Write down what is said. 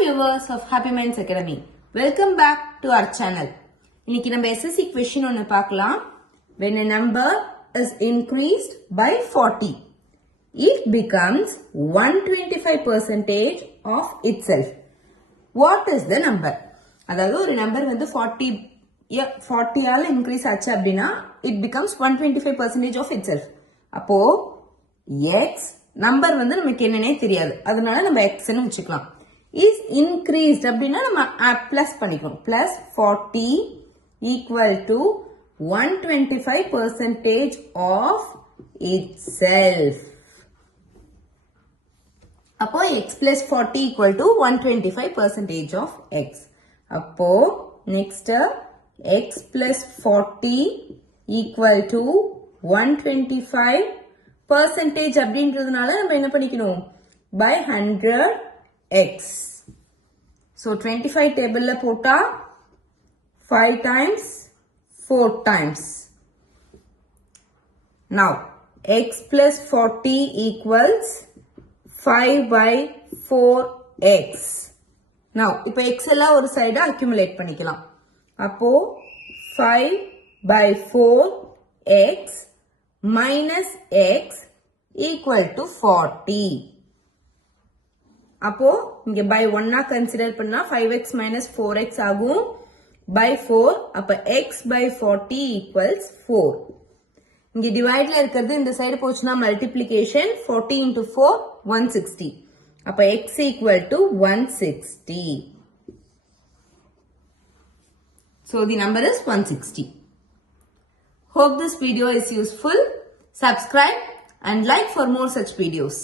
viewers of Happy Minds Academy. Welcome back to our channel. இன்னைக்கு நம்ம SSC question ஒன்னு பார்க்கலாம். When a number is increased by 40, it becomes 125% of itself. What is the number? அதாவது ஒரு number வந்து 40 ஆல increase ஆச்சு அப்படின்னா it becomes 125% of itself. அப்போ x நம்பர் வந்து நமக்கு என்னன்னே தெரியாது, அதனால நம்ம x ன்னு வச்சுக்கலாம். is increased அப்படின்னா நம்ம plus பண்ணிக்கணும். plus 40 equal to 125% of itself. அப்போ x plus 40 equal to 125% of x. அப்போ next x plus 40 equal to 125% அப்படின்றதுனால நம்ம என்ன பண்ணிக்கணும், by 100x. So 25 டேபிள்ல போட்டா 5 times 4 times. Now x plus 40 equals 5 by 4x. Now இப்போ x எல்லாம் ஒரு சைடு accumulate பண்ணிக்கலாம். அப்போ 5 by 4x minus x equal to 40. அப்போ இங்க by 1 கன்சிடர் பண்ணா 5x minus 4x ஆகும். by 4 அப்ப x by 40 equals 4. இங்க டிவைட்ல இருக்கிறது இந்த சைடு போச்சுன்னா மல்டிப்ளிகேஷன். 40 into 4 160. அப்ப x equal to 160. So the number is 160. Hope this video is useful. Subscribe and like for more such videos.